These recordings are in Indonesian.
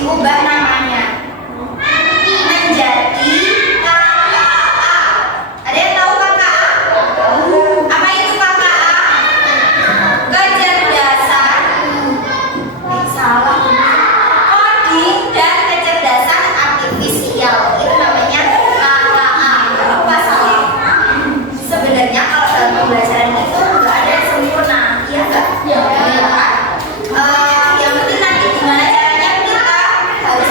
diubah namanya menjadi KKA. Ada yang tahu KKA? Apa itu KKA? Kecerdasan, salah, coding dan kecerdasan artifisial. Itu namanya KKA. Apa salah? Sebenarnya kalau dalam pembelajaran itu nggak ada yang sempurna, iya nggak? Ya kan? Yang penting nanti gimana caranya kita harus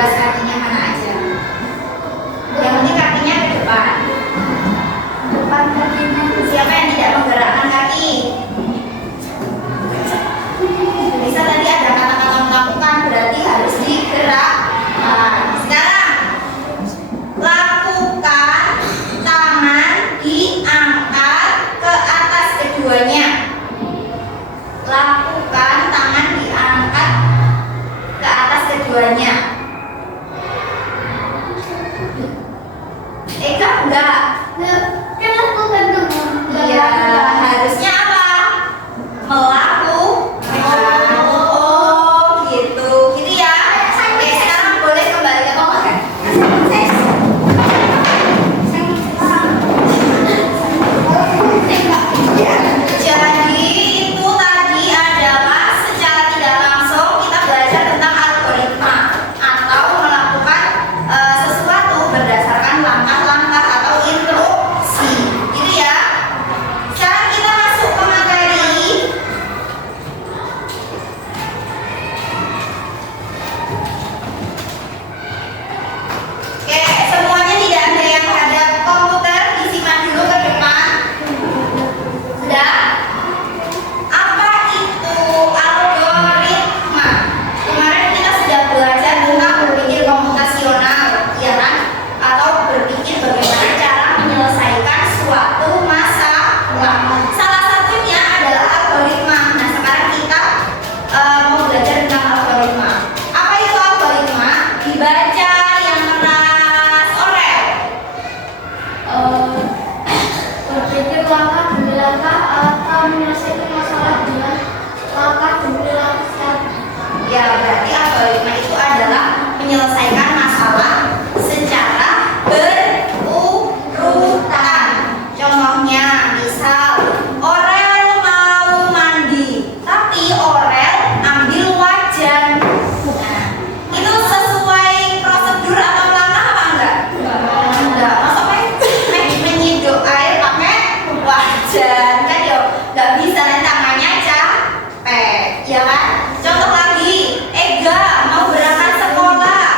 bebas kakinya mana aja. Yang penting kakinya ke depan. Depan kakinya. Siapa yang tidak menggerakkan kaki? Bisa tadi ada kata-kata melakukan, berarti harus digerak. Nah, sekarang lakukan tangan diangkat ke atas keduanya. Lakukan tangan diangkat ke atas keduanya. Eka enggak. Kan aku kan Iya, harusnya apa? Melakukan. Oh, gitu. Gitu ya. Oke, sekarang boleh kembali ke kelompok. Jadi itu tadi adalah secara tidak langsung kita belajar tentang algoritma atau melakukan sesuatu berdasarkan langkah-langkah atau instruksi, gitu ya. Sekarang kita masuk ke materi. Oke, semuanya tidak ada yang hadap komputer, disimak dulu ke depan. Sudah? Apa itu algoritma? Kemarin kita sudah belajar tentang berpikir komputasional, ya kan? Atau berpikir bagaimana cara menyelesaikan suatu masalah. Salah satunya adalah algoritma. Nah, sekarang kita mau belajar tentang algoritma. Apa itu algoritma? Dibaca yang keras, Orel. berpikir langkah demi langkah atau menyelesaikan masalah dengan langkah demi langkah. Ya, berarti algoritma itu adalah menyelesaikan masalah secara berurutan. Contohnya, misal Orel mau mandi, tapi Orel ambil wajan. Nah, itu sesuai prosedur atau langkah apa enggak? Enggak. Masa menyiduk air pakai wajan kan yo? Enggak bisa, nanti tangannya capek, ya kan? Contoh lagi, Ega mau berangkat sekolah,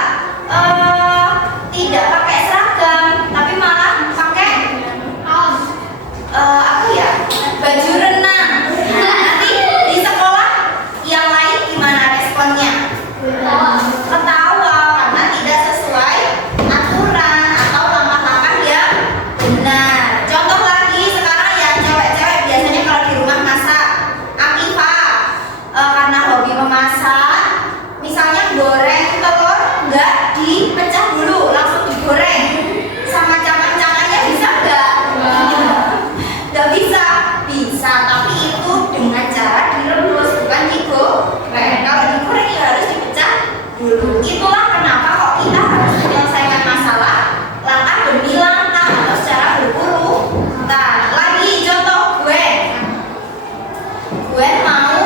tidak pakai seragam, tapi malah pakai apa ya? Baju renang. Nah, nanti di sekolah yang lain gimana responnya? Ketawa karena tidak sesuai aturan atau langkah-langkah yang benar. Contoh lagi sekarang yang cewek-cewek biasanya kalau di rumah masak, Akifah karena hobi memasak, misalnya goreng telur nggak dipecah dulu, langsung digoreng sama cangan-cangannya, bisa nggak? Nggak bisa, bisa, tapi itu dengan cara direbus, bukan digoreng. Kalau digoreng ya harus dipecah dulu. Itulah kenapa kok kita harus menyelesaikan masalah langkah demi langkah atau secara berurutan. Lagi contoh Gwen mau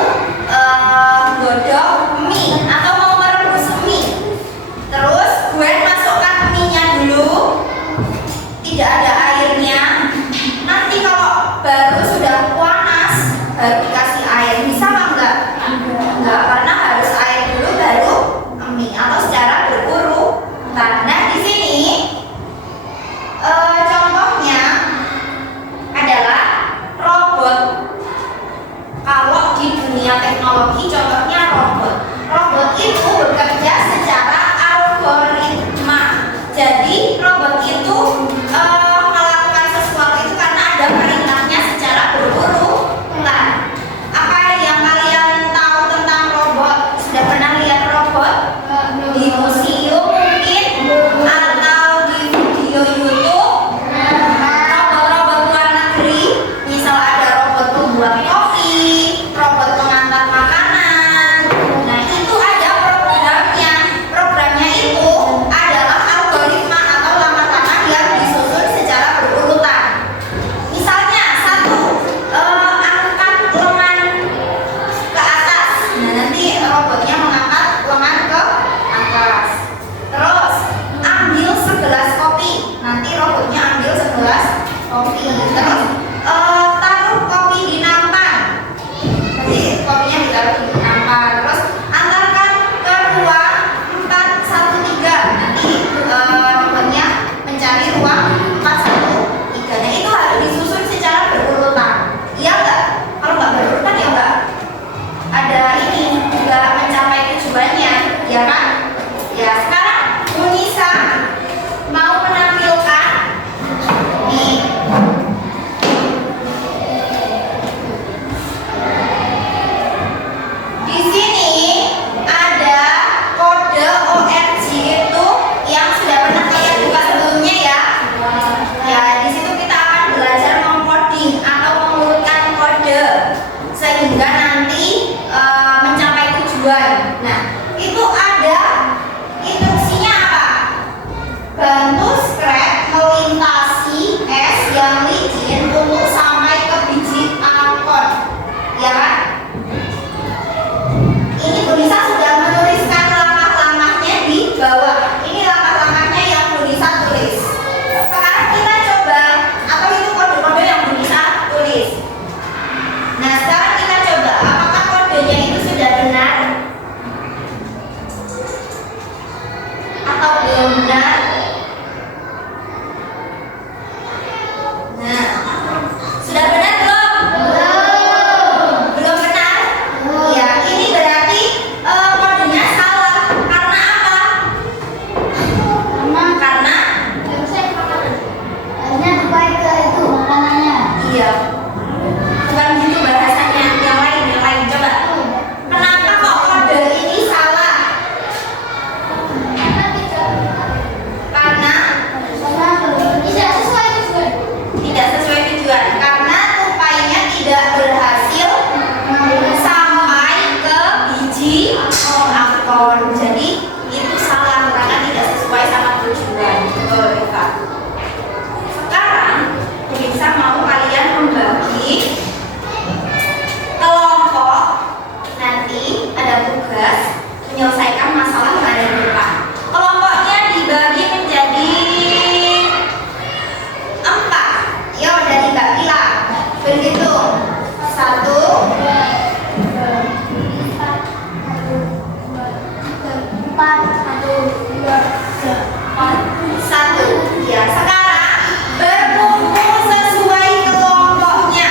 godok mie atau mau merebus mie. Terus Gwen masukkan mie-nya dulu, tidak ada airnya. Nanti kalau baru sudah panas baru dikasih air, bisa apa enggak? Enggak, karena harus air dulu baru mie atau secara berurutan. Nah, di sini contohnya adalah robot. Kalau di dunia teknologi contohnya robot. Robot itu bekerja secara algoritma. Jadi robot itu melakukan sesuatu itu karena ada perintahnya secara berurutan. Apa yang kalian tahu tentang robot? Sudah pernah lihat robot di museum mungkin atau di video YouTube? Robot-robot luar negeri, misal ada robot pembuat kopi, robot pengantar makanan. Nah, itu ada programnya. Programnya itu adalah algoritma atau langkah-langkah yang disusun secara berurutan. Misalnya, satu, angkat lengan ke atas. Nah, nanti robotnya mengangkat lengan ke atas. Terus, ambil segelas kopi. Nanti robotnya ambil segelas kopi. Terus, taruh kopi di nampan. Nanti kopinya ditaruh di nampan. Terus, antarkan ke ruang 413. ya kan? Ya, sekarang Bu Nisa mau menampilkan nih. Di sini ada kode ORG itu yang sudah pernah kalian buka sebelumnya ya. Ya, di situ kita akan belajar mengcoding atau mengurutkan kode sehingga nanti mencapai tujuan. Nah, itu ada instruksinya apa? Bantu scrap melintasi es yang licin untuk sampai ke biji alkon. Ya kan? Ini Bu Nisa sudah menuliskan langkah-langkahnya di bawah. Ini langkah-langkahnya yang Bu Nisa tulis. Sekarang kita coba, atau itu kode-kode yang Bu Nisa tulis. Nah, sekarang kita coba apakah kodenya itu sudah benar atau belum benar. Nah, sudah benar belum? Belum benar? Ya, ini berarti kodenya salah. Karena apa? Karena iya. Bukan gitu bahasanya, yang lain. Coba. Kenapa kok kode ini salah? Karena tidak sesuai tujuan. Karena tupainya tidak berhasil sampai ke biji alkon. Jadi itu salah karena tidak sesuai sama tujuan. Sekarang bisa mau kalian membagi kelompok. Nanti ada tugas menyelesaikan masalah yang ada di depan. Kelompoknya dibagi menjadi 4. Ya udah dibagi lah. Begitu. 1, 1. Ya, sekarang berkumpul sesuai kelompoknya.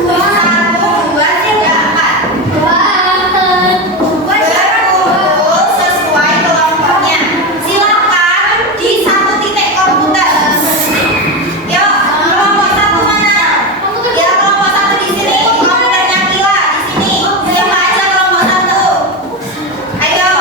1, 2, 3, 4. Berkumpul sesuai kelompoknya. Silakan di satu titik komputer. Yuk, kelompok 1 mana? Ya, kelompok 1 di sini. Komputernya Kila di sini. Siapa aja kelompok 1? Ayo.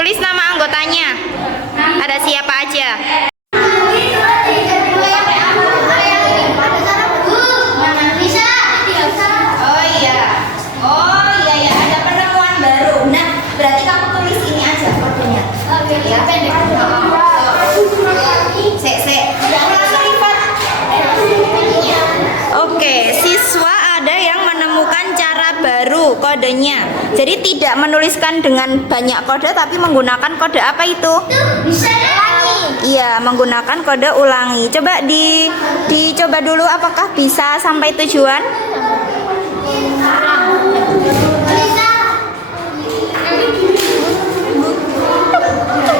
Tulis nama anggotanya. Ada siapa aja? Oh iya. Oh iya ya, ada penemuan baru. Nah, berarti kamu tulis ini aja kodenya. Ya, pendek. Oke, siswa ada yang menemukan cara baru kodenya. Jadi tidak menuliskan dengan banyak kode tapi menggunakan kode apa itu? Bisa ulangi. Iya, menggunakan kode ulangi. Coba dicoba dulu apakah bisa sampai tujuan?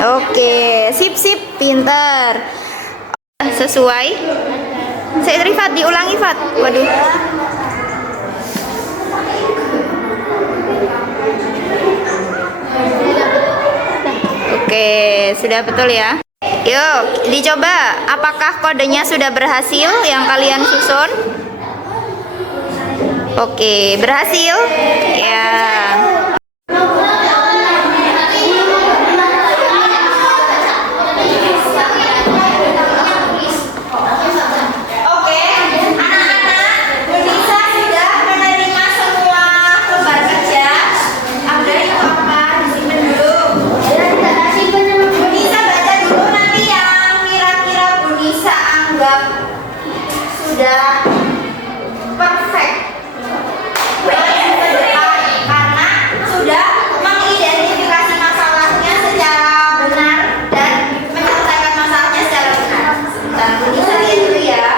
Oke, sip, pinter. Sesuai. Saya Rifat, diulangi Fat. Waduh. Oke, sudah betul ya. Yuk, dicoba. Apakah kodenya sudah berhasil yang kalian susun? Oke, berhasil. Ya. Sudah perfect karena sudah mengidentifikasi masalahnya secara benar dan menyelesaikan masalahnya secara benar. Dan bisa lihat dulu ya.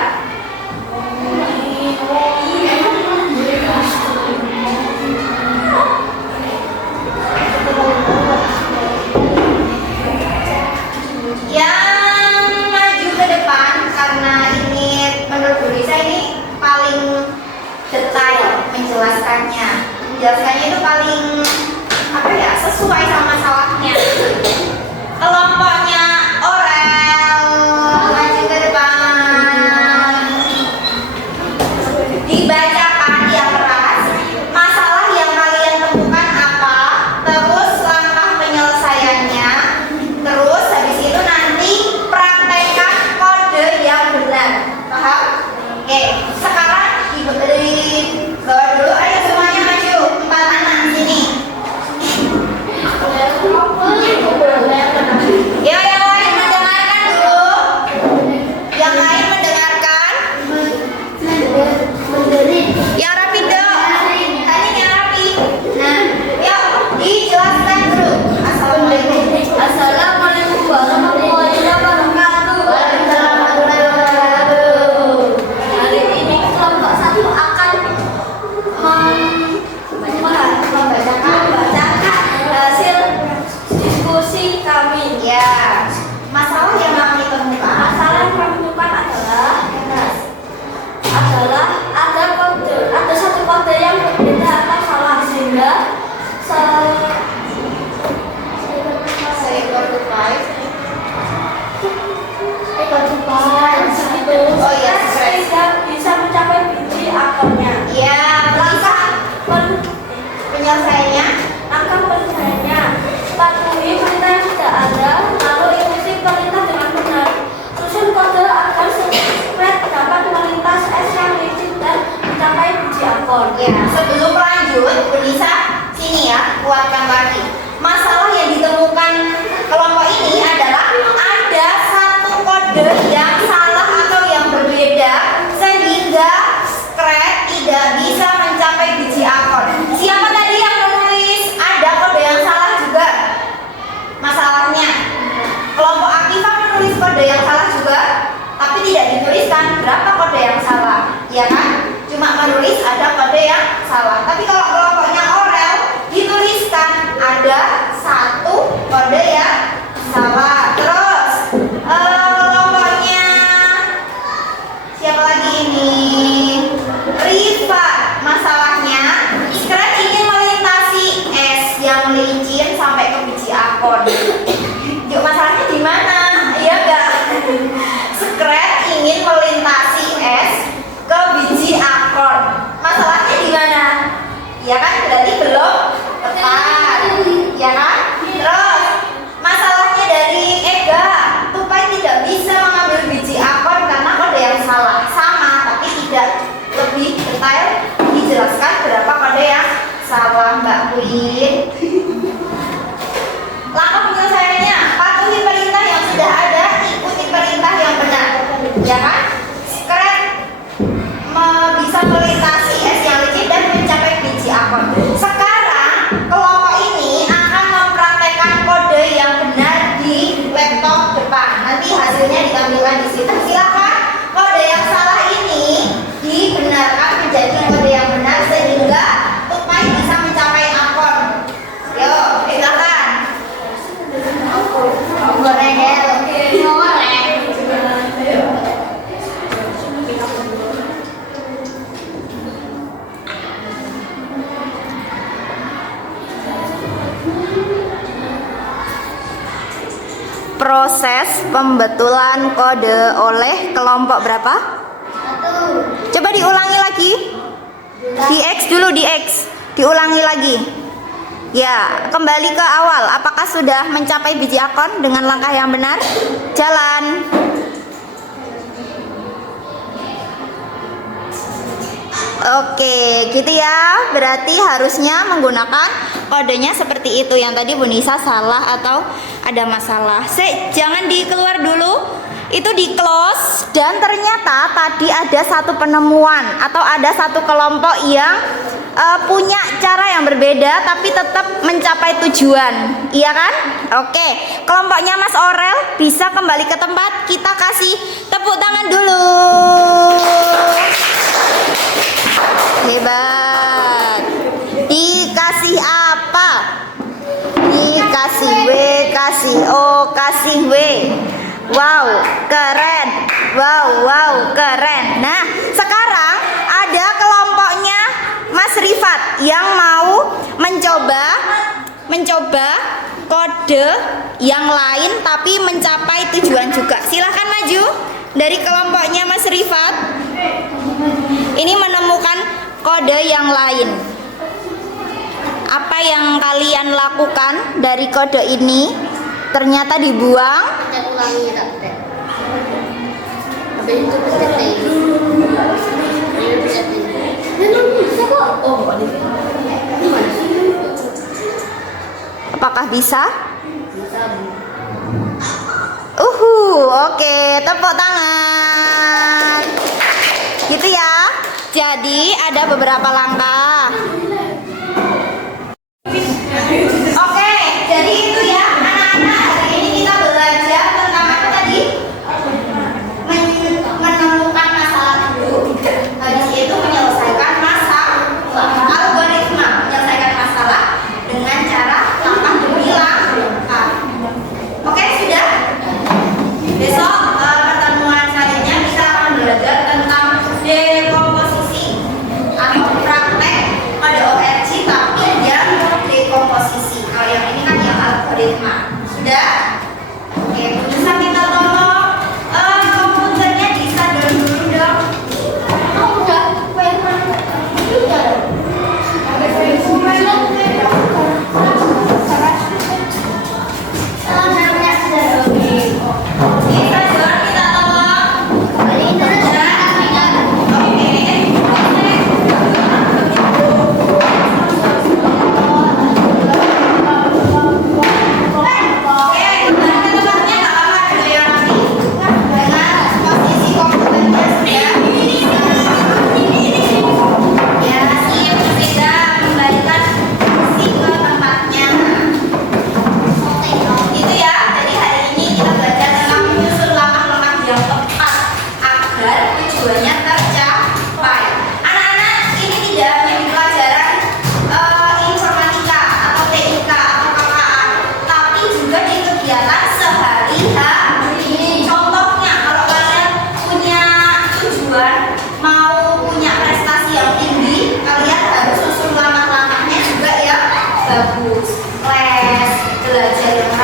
Yang maju ke depan karena ini menurut Bu Lisa ini paling detail menjelaskannya itu paling apa ya, sesuai sama masalahnya. Kelompoknya Orel maju ke depan, dibacakan yang keras masalah yang kalian temukan apa, terus langkah penyelesaiannya, terus habis itu nanti praktekkan kode yang benar. Paham? Oke, sekarang dibawa dulu. Ayo semuanya maju. 4 anak sini. Ya, yang lain mendengarkan dulu. Yang lain mendengarkan. Yang rapi dong. Tadi yang rapi. Nah, yuk dijelaskan dulu. Assalamualaikum. Assalamualaikum warahmatullahi wabarakatuh. Hari ini kelompok 1 akan membacakan hasil diskusi kami. Ya, masalah yang kami temukan. Masalah yang kami temukan adalah ada satu kode yang berbeda atau salah, sehingga Oh iya, sehingga bisa mencapai biji akornya. ya, penyelesaiannya. Angka penyelesaiannya, patuhi perintah yang sudah ada, lalu ikuti perintah dengan benar. Susun kode agar spread dapat melintas es yang licin dan mencapai biji akor. Ya, sebelum lanjut, Bu Lisa, sini ya, kuatkan lagi. Masalah yang ditemukan kelompok ini adalah ada satu kode yang salah atau yang berbeda sehingga scratch tidak bisa mencapai biji akor. Siapa tadi yang menulis ada kode yang salah juga? Masalahnya, kelompok Akifah menulis kode yang salah juga, tapi tidak dituliskan berapa kode yang salah, ya kan? Cuma menulis ada kode yang salah. Tapi kalau kelompoknya Orel dituliskan ada satu kode yang salah. Terus kelompoknya siapa lagi ini? Rifa, masalahnya Scratch ingin melintasi es yang licin sampai ke biji akor. Yuk, masalahnya di mana? Iya enggak? Scratch ingin melintasi es ke biji akor. Masalahnya di mana? Ya kan, berarti belum tepat. Ya kan? Terus proses pembetulan kode oleh kelompok berapa? 1. Coba diulangi lagi. Di X dulu, di X. Diulangi lagi. Ya, kembali ke awal. Apakah sudah mencapai biji akon dengan langkah yang benar? Jalan. Oke, gitu ya. Berarti harusnya menggunakan kodenya seperti itu. Yang tadi Bu Nisa salah atau ada masalah. Jangan dikeluar dulu. Itu di close. Dan ternyata tadi ada satu penemuan atau ada satu kelompok yang punya cara yang berbeda tapi tetap mencapai tujuan. Iya kan? Oke, kelompoknya Mas Orel bisa kembali ke tempat. Kita kasih tepuk tangan dulu. Hebat. Dikasih apa? Dikasih W, kasih O, kasih W. Wow, keren. Wow, keren. Nah, sekarang ada kelompoknya Mas Rifat yang mau mencoba kode yang lain tapi mencapai tujuan juga. Silahkan maju dari kelompoknya Mas Rifat. Ini menemukan kode yang lain. Apa yang kalian lakukan dari kode ini? Ternyata dibuang. Pencet ulangi tak pencet. Habis itu pencet ini. Ini pencet ini. Memang bisa kok. Oh, kok di sini. Gimana sih? Apakah bisa? Bisa. Oke, tepuk tangan. Gitu ya. Jadi ada beberapa langkah. Oke, jadi itu ya anak-anak, hari ini kita belajar tentang apa tadi? Menemukan masalah dulu. Habis itu menyelesaikan algoritma, menyelesaikan masalah dengan cara langkah demi langkah. Oke, sudah? Besok pertemuan selanjutnya kita akan belajar tentang dekomposisi atau praktek pada ORG tapi yang dekomposisi. Kalau yang ini kan yang algoritma. Sudah? Oke, bisa minta tolong komputernya di-start dulu dong. Oh, enggak. Yang mana? Sudah. Bagus, les, belajar yang